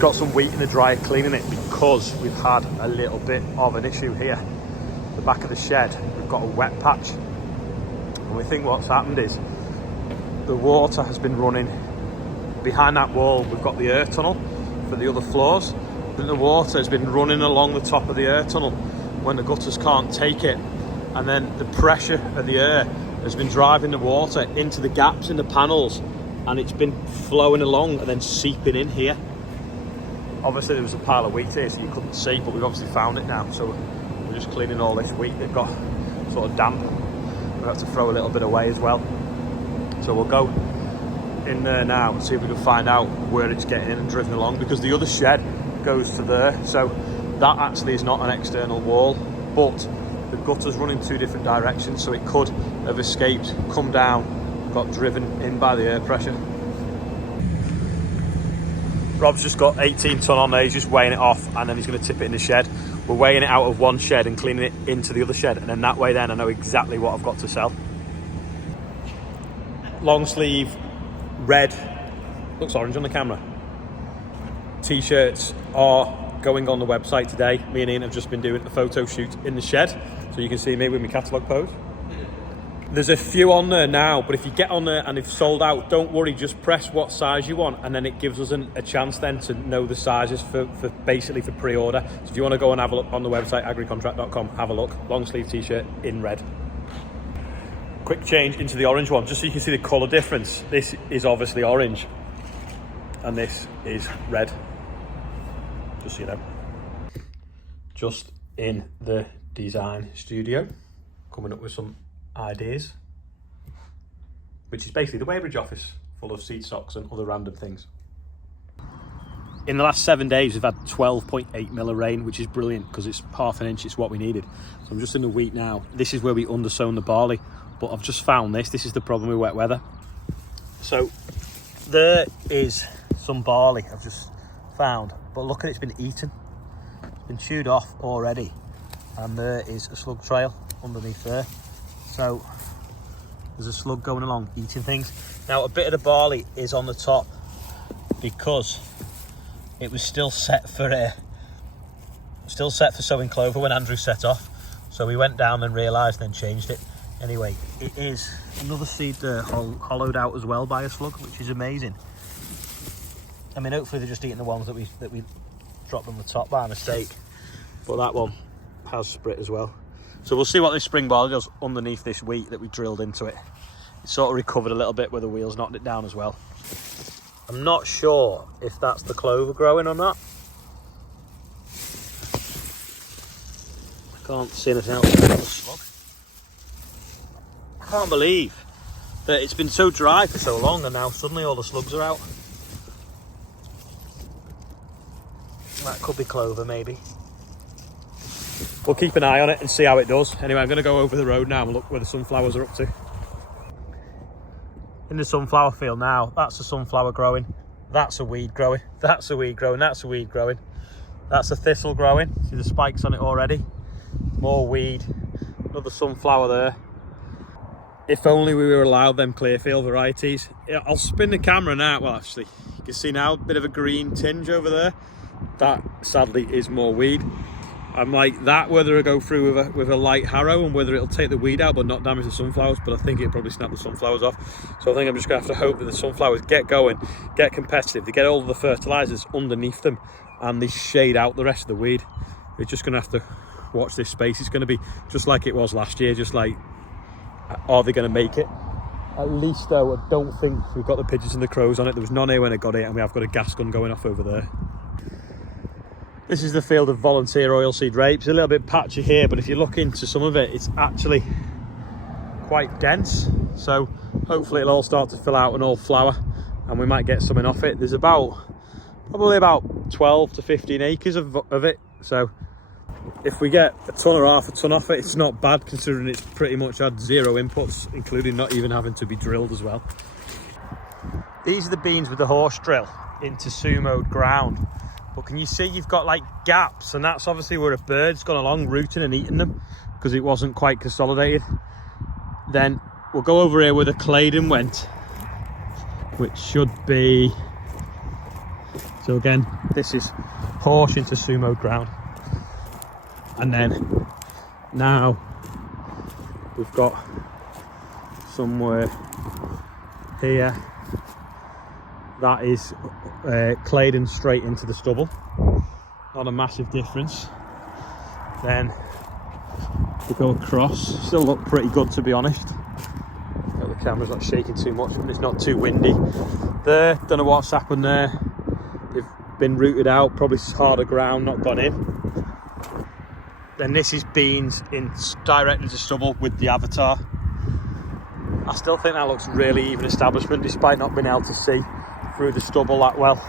just got some wheat in the dryer cleaning it because we've had a little bit of an issue here. The back of the shed, we've got a wet patch. And we think what's happened is the water has been running behind that wall. We've got the air tunnel for the other floors. But the water has been running along the top of the air tunnel when the gutters can't take it. And then the pressure of the air has been driving the water into the gaps in the panels, and it's been flowing along and then seeping in here. Obviously there was a pile of wheat here so you couldn't see, but we've obviously found it now. So we're just cleaning all this wheat that got sort of damp. We have to throw a little bit away as well. So we'll go in there now and see if we can find out where it's getting in and driven along, because the other shed goes to there. So that actually is not an external wall, but the gutter's running two different directions, so it could have escaped, come down, got driven in by the air pressure. Rob's just got 18 tonne on there, he's just weighing it off and then he's going to tip it in the shed. We're weighing it out of one shed and cleaning it into the other shed, and then that way then I know exactly what I've got to sell. Long sleeve, red, looks orange on the camera. T-shirts are going on the website today. Me and Ian have just been doing a photo shoot in the shed, so you can see me with my catalogue pose. There's a few on there now, but if you get on there and they've sold out, don't worry, just press what size you want, and then it gives us a chance then to know the sizes for basically for pre-order. So if you want to go and have a look on the website agricontract.com, have a look. Long sleeve t-shirt in red. Quick change into the orange one, just so you can see the colour difference. This is obviously orange and this is red, just so you know. Just in the design studio, coming up with some ideas, which is basically the Weybridge office full of seed stocks and other random things. In the last 7 days we've had 12.8 mil of rain, which is brilliant because it's half an inch, it's what we needed. So I'm just in the wheat now. This is where we undersown the barley, but I've just found this is the problem with wet weather. So there is some barley I've just found, but look at it, it's been eaten, it's been chewed off already, and there is a slug trail underneath there. So there's a slug going along eating things. Now a bit of the barley is on the top because it was still set for sowing clover when Andrew set off. So we went down and realised, then changed it. Anyway, it is another seed there, hollowed out as well by a slug, which is amazing. I mean, hopefully they're just eating the ones that we dropped on the top by mistake. But that one has sprit as well. So we'll see what this spring barley does underneath this wheat that we drilled into it. It sort of recovered a little bit where the wheels knocked it down as well. I'm not sure if that's the clover growing or not. I can't see anything else about the slug. I can't believe that it's been so dry for so long and now suddenly all the slugs are out. That could be clover maybe. We'll keep an eye on it and see how it does. Anyway, I'm going to go over the road now and look where the sunflowers are up to. In the sunflower field now, that's a sunflower growing, that's a weed growing, that's a weed growing, that's a weed growing, that's a thistle growing. See the spikes on it already? More weed, another sunflower there. If only we were allowed them Clearfield varieties. I'll spin the camera now. Well, actually, you can see now a bit of a green tinge over there. That sadly is more weed. I'm like that, whether I go through with a light harrow and whether it'll take the weed out but not damage the sunflowers, but I think it'll probably snap the sunflowers off. So I think I'm just going to have to hope that the sunflowers get going, get competitive, they get all of the fertilisers underneath them and they shade out the rest of the weed. We're just going to have to watch this space. It's going to be just like it was last year, just like, are they going to make it? At least though, I don't think we've got the pigeons and the crows on it. There was none here when I got it, and we have got a gas gun going off over there. This is the field of volunteer oilseed rape. It's a little bit patchy here, but if you look into some of it, it's actually quite dense. So hopefully it'll all start to fill out and all flower, and we might get something off it. There's probably about 12 to 15 acres of it. So if we get a ton or half a ton off it, it's not bad considering it's pretty much had zero inputs, including not even having to be drilled as well. These are the beans with the horse drill into sumoed ground. But can you see you've got like gaps, and that's obviously where a bird's gone along rooting and eating them because it wasn't quite consolidated. Then we'll go over here where the claydon went, which should be So again, this is horse into sumo ground. And then now we've got somewhere here that is Claydon straight into the stubble. Not a massive difference. Then we go across, still look pretty good to be honest. The camera's not shaking too much, but it's not too windy. There, don't know what's happened there. They've been rooted out, probably harder ground, not gone in. Then this is beans in directly to stubble with the avatar. I still think that looks really even establishment despite not being able to see through the stubble that well.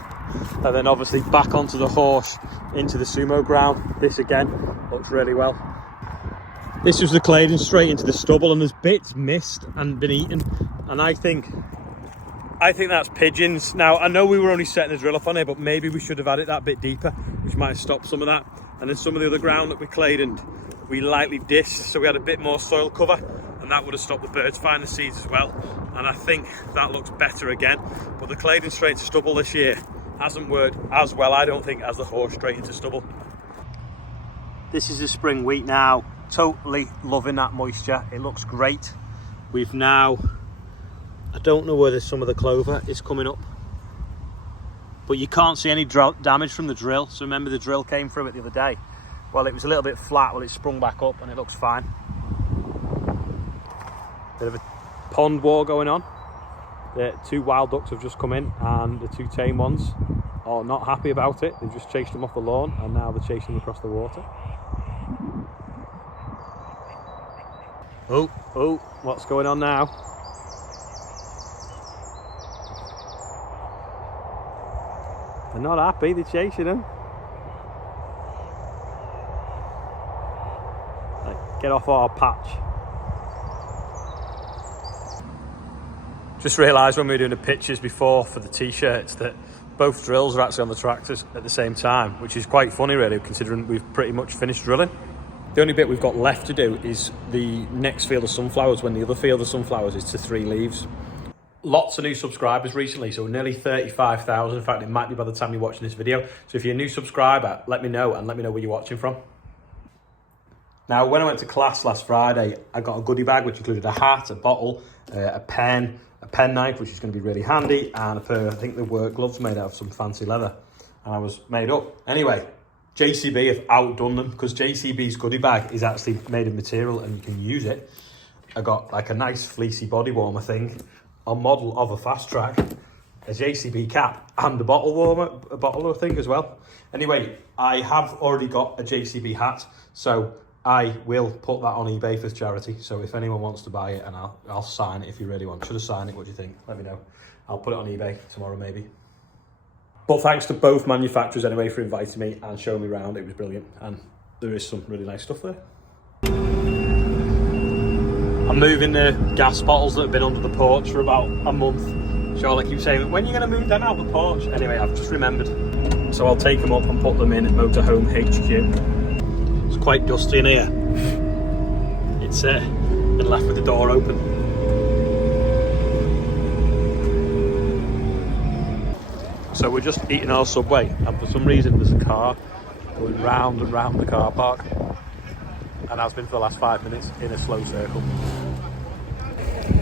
And then obviously back onto the horse into the sumo ground. This again looks really well. This was the Claydon straight into the stubble, and there's bits missed and been eaten, and I think that's pigeons. Now I know we were only setting a drill up on it, but maybe we should have had it that bit deeper, which might have stopped some of that. And then some of the other ground that we Claydoned, we lightly dished, so we had a bit more soil cover, and that would have stopped the birds finding the seeds as well. And I think that looks better again. But the Claydon straight to stubble this year hasn't worked as well, I don't think, as the horse straight into stubble. This is the spring wheat now. Totally loving that moisture. It looks great. We've now, I don't know whether some of the clover is coming up, but you can't see any damage from the drill. So remember, the drill came through it the other day. Well, it was a little bit flat. Well, it sprung back up and it looks fine. Bit of a pond war going on. The 2 wild ducks have just come in, and the 2 tame ones are not happy about it. They've just chased them off the lawn, and now they're chasing them across the water. Oh, what's going on now? They're not happy, they're chasing them. Like, get off our patch. Just realised when we were doing the pictures before for the t-shirts that both drills are actually on the tractors at the same time, which is quite funny really, considering we've pretty much finished drilling. The only bit we've got left to do is the next field of sunflowers, when the other field of sunflowers is to 3 leaves. Lots of new subscribers recently, so nearly 35,000. In fact, it might be by the time you're watching this video. So if you're a new subscriber, let me know, and let me know where you're watching from. Now, when I went to class last Friday, I got a goodie bag, which included a hat, a bottle, a pen, a penknife, which is going to be really handy, and a pair, I think, the work gloves made out of some fancy leather. And I was made up. Anyway, JCB have outdone them, because JCB's goodie bag is actually made of material and you can use it. I got like a nice fleecy body warmer thing, a model of a fast track, a JCB cap, and a bottle warmer, a bottle thing as well. Anyway, I have already got a JCB hat, so I will put that on eBay for charity. So if anyone wants to buy it, and I'll sign it if you really want. Should I sign it? What do you think? Let me know. I'll put it on eBay tomorrow maybe. But thanks to both manufacturers anyway for inviting me and showing me around. It was brilliant, and there is some really nice stuff there. I'm moving the gas bottles that have been under the porch for about a month. Charlotte keeps saying, when are you going to move them out the porch? Anyway, I've just remembered. So I'll take them up and put them in at Motorhome HQ. It's quite dusty in here. It's been left with the door open. So we're just eating our Subway, and for some reason there's a car going round and round the car park, and has been for the last 5 minutes in a slow circle.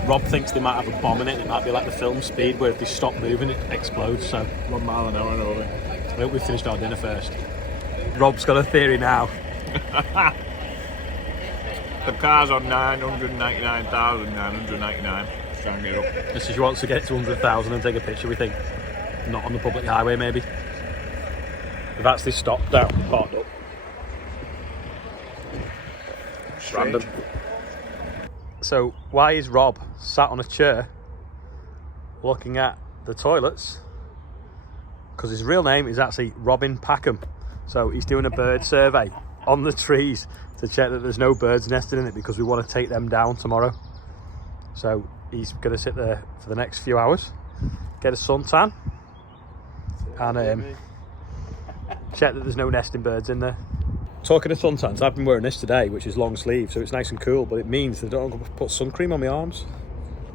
Rob thinks they might have a bomb in it. It might be like the film Speed, where if they stop moving it explodes. So 1 mile an hour and over. I hope we finished our dinner first. Rob's got a theory now. The car's on 999,999. Trying to get up. Just as she wants to get to 100,000 and take a picture, we think. Not on the public highway, maybe. We've actually stopped out, parked up. Random. So why is Rob sat on a chair looking at the toilets? Because his real name is actually Robin Packham. So he's doing a bird survey on the trees to check that there's no birds nesting in it, because we want to take them down tomorrow. So he's going to sit there for the next few hours, get a suntan, and check that there's no nesting birds in there. Talking of suntans, I've been wearing this today, which is long sleeve, so it's nice and cool, but it means that I don't put sun cream on my arms.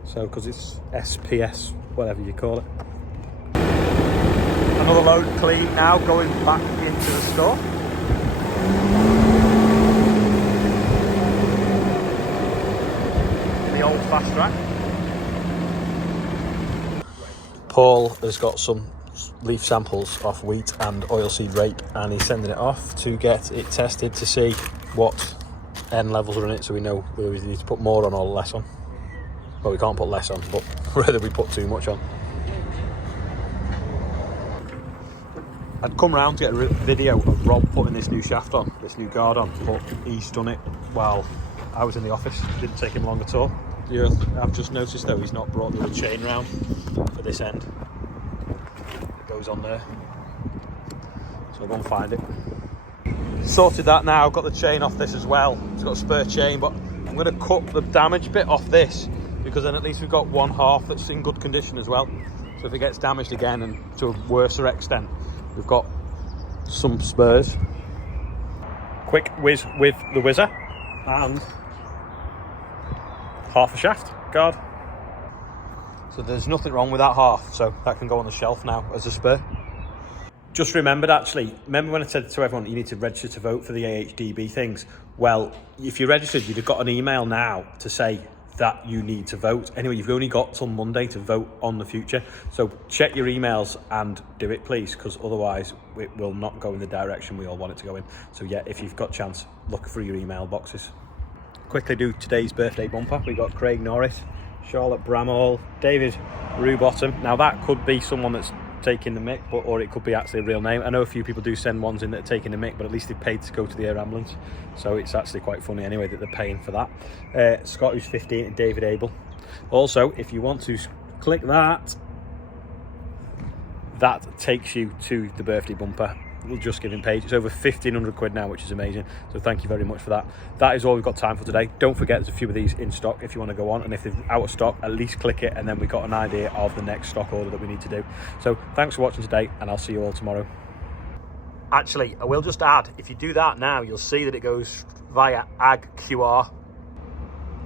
So, because it's SPS, whatever you call it. another load clean now, going back into the store. The old fast track. Paul has got some leaf samples off wheat and oilseed rape, and he's sending it off to get it tested to see what N levels are in it, so we know whether we need to put more on or less on. Well, we can't put less on, but whether we put too much on. I'd come round to get a video of Rob putting this new shaft on, this new guard on, but he's done it while I was in the office. It didn't take him long at all. Yeah, I've just noticed though he's not brought the chain round for this end. It goes on there, so I'll go and find it. Sorted that now, got the chain off this as well. It's got a spare chain, but I'm going to cut the damaged bit off this, because then at least we've got one half that's in good condition as well. So if it gets damaged again and to a worse extent, we've got some spares. Quick whiz with the whizzer and half a shaft guard. So there's nothing wrong with that half, so that can go on the shelf now as a spare. Just remembered actually, remember when I said to everyone you need to register to vote for the AHDB things? Well, if you're registered, you'd have got an email now to say that you need to vote. Anyway, you've only got till Monday to vote on the future. So check your emails and do it, please, because otherwise it will not go in the direction we all want it to go in. So yeah, if you've got a chance, look through your email boxes. Quickly do today's birthday bumper. We've got Craig Norris, Charlotte Bramall, David Rubottom. Now that could be someone that's taking the mick, or it could be actually a real name. I know a few people do send ones in that are taking the mick, but at least they've paid to go to the air ambulance, so it's actually quite funny anyway that they're paying for that. Scott, who's 15, and David Abel. Also, if you want to click that takes you to the birthday bumper Just Giving page. It's over 1,500 quid now, which is amazing, so thank you very much for that. That is all we've got time for today. Don't forget there's a few of these in stock if you want to go on, and if they're out of stock, at least click it, and then we've got an idea of the next stock order that we need to do. So thanks for watching today, and I'll see you all tomorrow. Actually, I will just add, if you do that now, you'll see that it goes via AgQR,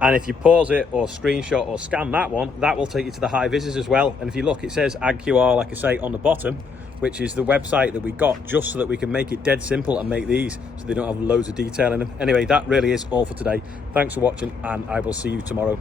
and if you pause it or screenshot or scan that one, that will take you to the high vises as well. And if you look, it says AgQR, like I say, on the bottom, which is the website that we got just so that we can make it dead simple and make these so they don't have loads of detail in them. Anyway, that really is all for today. Thanks for watching, and I will see you tomorrow.